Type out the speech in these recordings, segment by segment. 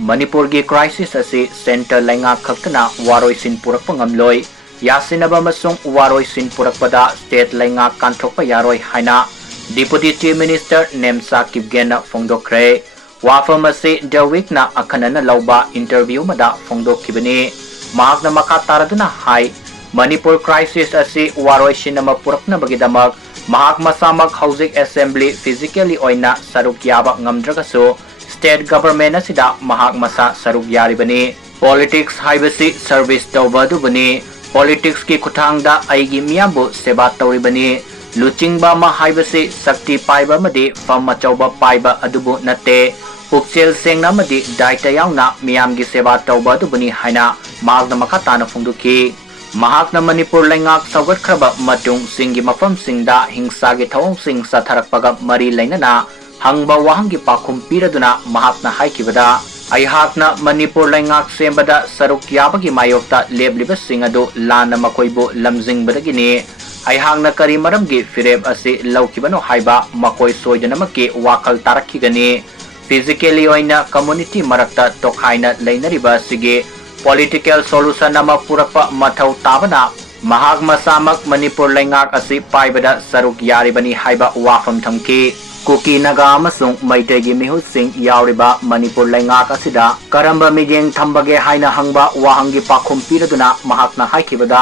मणिपुर की क्राइसिस असी सेंटर लैंगा खक्तना वारोइसिन पुरक्प ngamloi यासिनबा मसुंग वारोइसिन पुरक्पदा स्टेट लैंगा कांथोक्प यारोइ हाइना डिप्यूटी चीफ मिनिस्टर नेमसा किपगेना फोंदोक्रे वाफम असी द वीकना अखनना लौबा इंटरव्यू मदा फोंदोखिबनी महाकना मखा तारदुना हाई मणिपुर क्राइसिस असी वारोइसिन अमा पुरक्नबगिदमक महाक मसामक हौजिक असेंबली फिजिकली ओइना सरुक याबा ngamdragasu स्टेट गवर्नमेंट असिदा महाक मसा सरुक यारिबनी पॉलिटिक्स हाइबसी सर्विस तौबदुबनी पॉलिटिक्स की खुथांगदा आइगी मियाबु सेवा तौरिबनी लुचिंगबा मा हाइबसी शक्ति पाइबा मदि फम अचौबा पाइबा अदुबु नते पुक्सेल सेंगना मदि दायित्व यावना मियामगी सेवा तौबदुबनी हाइना मागना मखा ताना फोंदुखी महाकना मणिपुर लैंगाक सौगतख्रबा मतुंग सिंगी मफम सिंगदा हिंसागी थौंग सिंग सथरकपगा मरी लैनना हंगबा वाहंगी पाखुम पीरदुना महाकना हाइकिबदा अयहाकना मणिपुर लैंगाक सेंबदा सरुक याबगी मायोक्ता लेबलिबा सिंग अदु लाना मकोइबु लमजिंगबदगिनी अयहाकना करी मरमगी फिरेब असी लौकिबनो हाइबा मकोइ सोयदनमकी वाखल तारखिगनी फिजिकली ओइना कम्युनिटी मरक्ता तोखाइना लैनरिबा सिगे पॉलिटिकल सोल्यूशन अमा पुरक्पा मथौ ताबना महाक मसामक मणिपुर लैंगाक असी पाइबदा सरुक यारिबनी हाइबा वाफम थमकी कुकी नगा अमसुंग मैतेगी मिहुसिंग यावरिबा मणिपुर लैंगाक असिदा करंबा मिजेंग थंबगे हाइना हंगबा वाहंगी पाखुम पीरदुना महाकना हाइखिबदा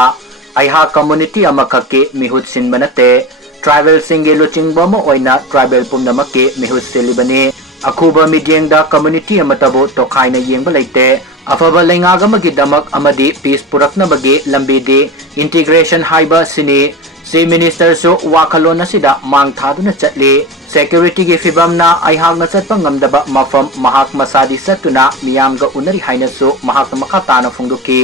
अयहा कम्युनिटी अमखके मिहुत सिनबनते ट्राइबल सिंगे लुचिंगबम ओइना ट्राइबल पुमनमके मिहुत सिलिबनी अखुबा मिजेंगदा कम्युनिटी अमतबो तोखाइना येंगबा लैते अफबा लैंगागमगी दमक अमदी पीस पुरक्नबगे लंबीदे इंटीग्रेशन हाइबा सिनी चीफ मिनिस्टर सो वाखलोन असिदा मांग थादुना चटले सेक्यूरिटी की फिबमना अयहाकना चटपा ngamdaba मफम महाक मसादी चटुना मियामगा उनरी हाइनसु महाक मखा ताना फोंदुकी